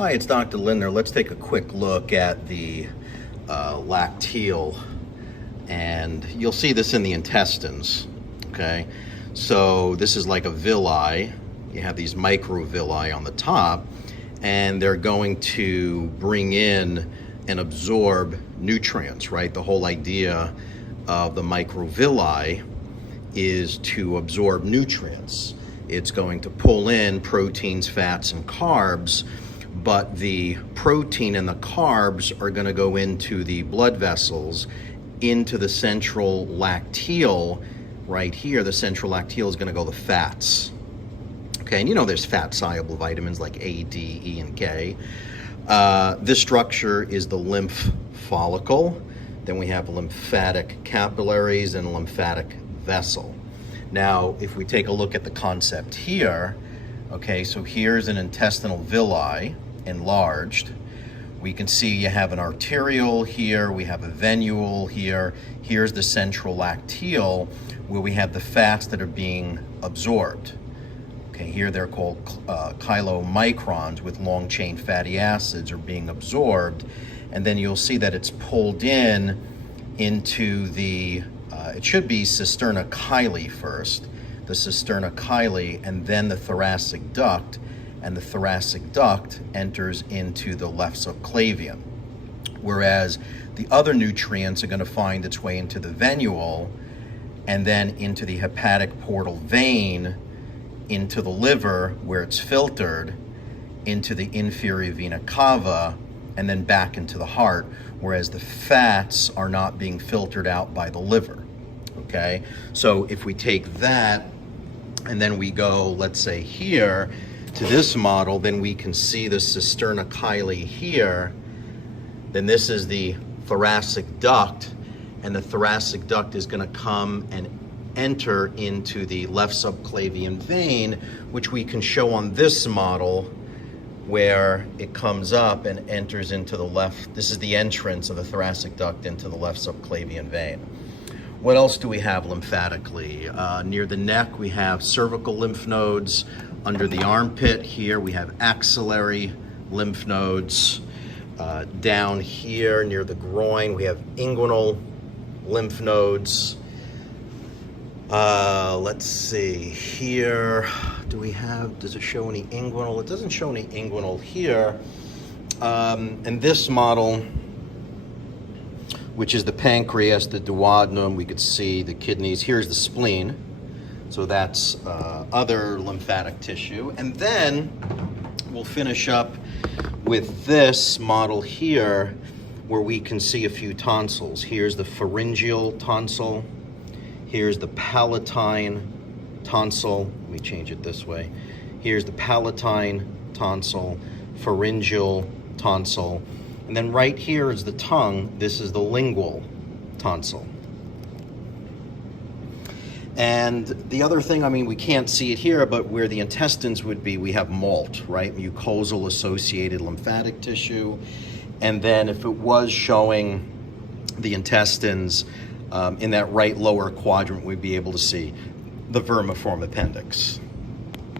Hi, it's Dr. Lindner. Let's take a quick look at the lacteal, and you'll see this in the intestines, okay? So this is like a villi. You have these microvilli on the top, and they're going to bring in and absorb nutrients, right? The whole idea of the microvilli is to absorb nutrients. It's going to pull in proteins, fats, and carbs, but the protein and the carbs are going to go into the blood vessels, into the central lacteal. Right here, the central lacteal is going to go the fats. Okay, and you know there's fat-soluble vitamins like A, D, E, and K. This structure is the lymph follicle. Then we have lymphatic capillaries and lymphatic vessel. Now, if we take a look at the concept here, okay, so here's an intestinal villi enlarged. We can see you have an arteriole here, we have a venule here, here's the central lacteal where we have the fats that are being absorbed. Okay, here they're called chylomicrons with long chain fatty acids are being absorbed, and then you'll see that it's pulled into the, it should be cisterna chyli first, the cisterna chyli, and then the thoracic duct, and the thoracic duct enters into the left subclavian. Whereas the other nutrients are going to find its way into the venule, and then into the hepatic portal vein, into the liver where it's filtered, into the inferior vena cava, and then back into the heart, whereas the fats are not being filtered out by the liver. Okay, so if we take that and then we go, let's say here, to this model, then we can see the cisterna chyli here. Then this is the thoracic duct, and the thoracic duct is going to come and enter into the left subclavian vein, which we can show on this model where it comes up and enters into the left. This is the entrance of the thoracic duct into the left subclavian vein. What else do we have lymphatically? Near the neck, we have cervical lymph nodes. Under the armpit here, we have axillary lymph nodes. Down here near the groin, we have inguinal lymph nodes. Let's see, here, does it show any inguinal? It doesn't show any inguinal here. And this model, which is the pancreas, the duodenum, we could see the kidneys. Here's the spleen. So that's other lymphatic tissue. And then we'll finish up with this model here where we can see a few tonsils. Here's the pharyngeal tonsil. Here's the palatine tonsil. Let me change it this way. Here's the palatine tonsil, pharyngeal tonsil. And then right here is the tongue. This is the lingual tonsil. And the other thing, I mean, we can't see it here, but where the intestines would be, we have MALT, right? Mucosal associated lymphatic tissue. And then if it was showing the intestines in that right lower quadrant, we'd be able to see the vermiform appendix.